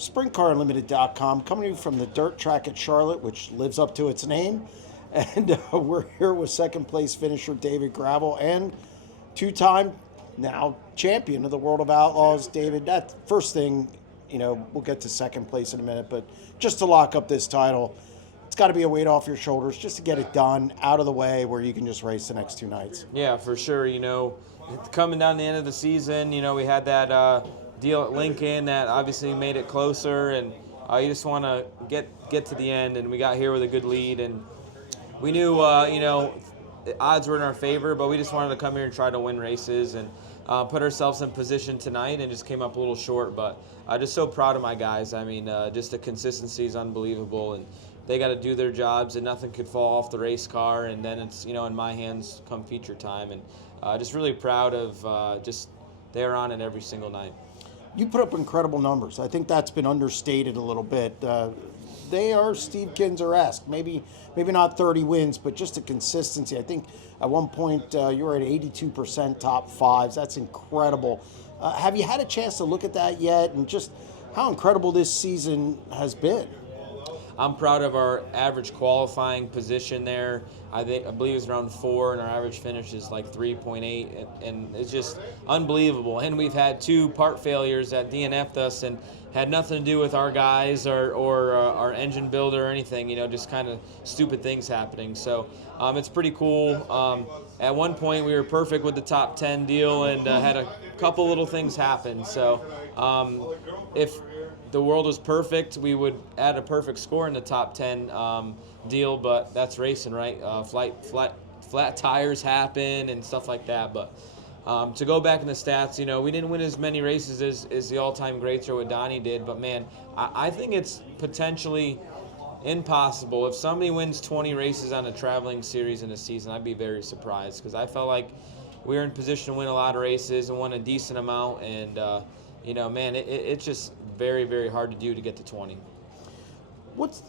SprintCarUnlimited.com, coming to you from the dirt track at Charlotte, which lives up to its name. And we're here with second place finisher David Gravel and two-time now champion of the World of Outlaws. David, that first thing, we'll get to second place in a minute, but just to lock up this title, it's got to be a weight off your shoulders just to get it done, out of the way, where you can just race the next two nights. Yeah, for sure. Coming down the end of the season, we had that deal at Lincoln that obviously made it closer, and you just want to get to the end, and we got here with a good lead, and we knew, the odds were in our favor, but we just wanted to come here and try to win races and put ourselves in position tonight, and just came up a little short, but just so proud of my guys. I mean, just the consistency is unbelievable, and they got to do their jobs, and nothing could fall off the race car, and then it's, in my hands come feature time, and just really proud of just they're on it every single night. You put up incredible numbers. I think that's been understated a little bit. They are Steve Kinzer-esque. Maybe not 30 wins, but just a consistency. I think at one point you were at 82% top fives. That's incredible. Have you had a chance to look at that yet, and just how incredible this season has been? I'm proud of our average qualifying position there. I believe it's around 4, and our average finish is like 3.8, and it's just unbelievable. And we've had 2 part failures that DNF'd us and had nothing to do with our guys or our engine builder or anything, just kind of stupid things happening. So it's pretty cool. At one point, we were perfect with the top 10 deal and had a couple little things happen. So if the world was perfect, we would add a perfect score in the top 10 deal, but that's racing, right? Flat tires happen and stuff like that. But to go back in the stats, we didn't win as many races as the all-time greats or what Donnie did, but man, I think it's potentially impossible. If somebody wins 20 races on a traveling series in a season, I'd be very surprised, because I felt like we were in position to win a lot of races and won a decent amount, and man, it's just very, very hard to do to get to 20.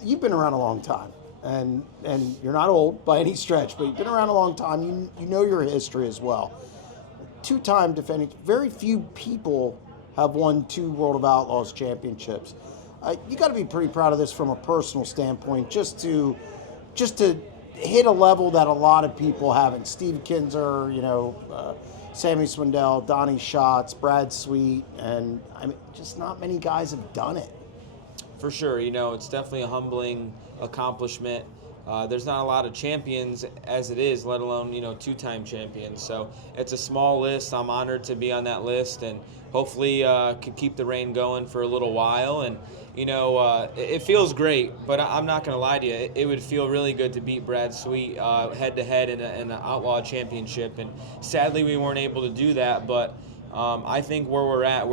You've been around a long time, and you're not old by any stretch, but you've been around a long time. You know your history as well. Two-time defending. Very few people have won 2 World of Outlaws championships. You got to be pretty proud of this from a personal standpoint, just to hit a level that a lot of people haven't. Steve Kinzer, Sammy Swindell, Donnie Schatz, Brad Sweet, and just not many guys have done it. For sure, it's definitely a humbling accomplishment. There's not a lot of champions as it is, let alone, 2-time champions. So it's a small list. I'm honored to be on that list, and hopefully can keep the reign going for a little while. And, it feels great, but I'm not going to lie to you. It would feel really good to beat Brad Sweet head-to-head in an Outlaw championship. And sadly, we weren't able to do that, but I think where we're at,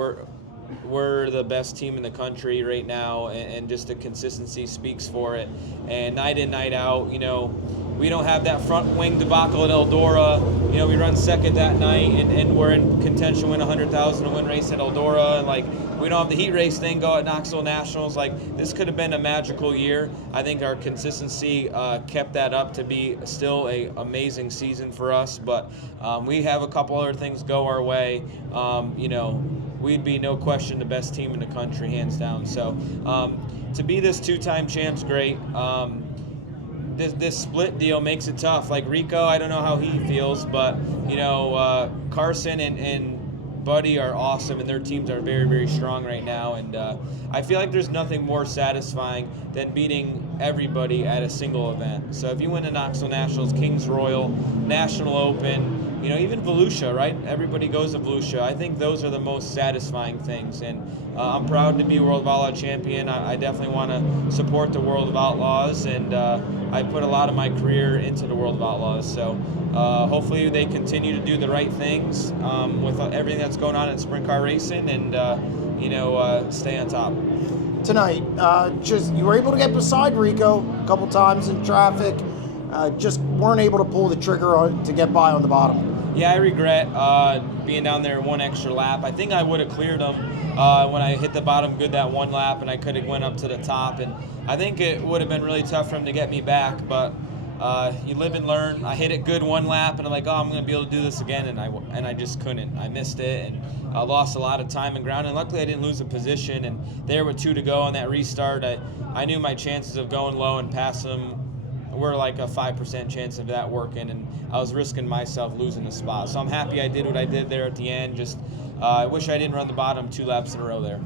we're the best team in the country right now, and just the consistency speaks for it. And night in, night out, we don't have that front wing debacle at Eldora. We run second that night, and we're in contention to win $100,000 to win race at Eldora. And we don't have the heat race thing go at Knoxville Nationals. This could have been a magical year. I think our consistency kept that up to be still an amazing season for us. But we have a couple other things go our way. We'd be, no question, the best team in the country, hands down. So to be this 2-time champ's great. This split deal makes it tough. Like Rico, I don't know how he feels, but Carson and Buddy are awesome, and their teams are very, very strong right now. And I feel like there's nothing more satisfying than beating everybody at a single event. So if you win the Knoxville Nationals, Kings Royal, National Open, even Volusia, right? Everybody goes to Volusia. I think those are the most satisfying things, and I'm proud to be World of Outlaw champion. I definitely want to support the World of Outlaws, and I put a lot of my career into the World of Outlaws. So hopefully they continue to do the right things with everything that's going on in sprint car racing, and stay on top. Tonight, you were able to get beside Rico a couple times in traffic. Just weren't able to pull the trigger to get by on the bottom. Yeah, I regret being down there one extra lap. I think I would have cleared them when I hit the bottom good that one lap, and I could have went up to the top. And I think it would have been really tough for him to get me back. But you live and learn. I hit it good one lap, and I'm like, oh, I'm going to be able to do this again, and I just couldn't. I missed it, and I lost a lot of time and ground, and luckily I didn't lose a position. And there with 2 to go on that restart, I knew my chances of going low and passing them were like a 5% chance of that working, and I was risking myself losing the spot. So I'm happy I did what I did there at the end. Just I wish I didn't run the bottom 2 laps in a row there.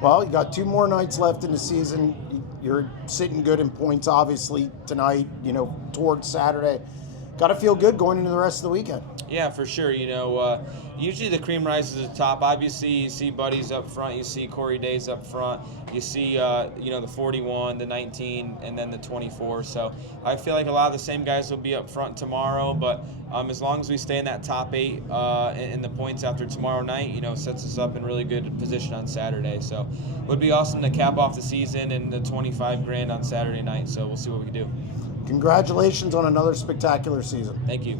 Well, you got 2 more nights left in the season. You're sitting good in points, obviously, tonight, towards Saturday. Got to feel good going into the rest of the weekend. Yeah, for sure. Usually the cream rises to the top. Obviously, you see Buddies up front. You see Corey Days up front. You see, the 41, the 19, and then the 24. So I feel like a lot of the same guys will be up front tomorrow. But as long as we stay in that top 8 in the points after tomorrow night, sets us up in really good position on Saturday. So it would be awesome to cap off the season and the 25 grand on Saturday night. So we'll see what we can do. Congratulations on another spectacular season. Thank you.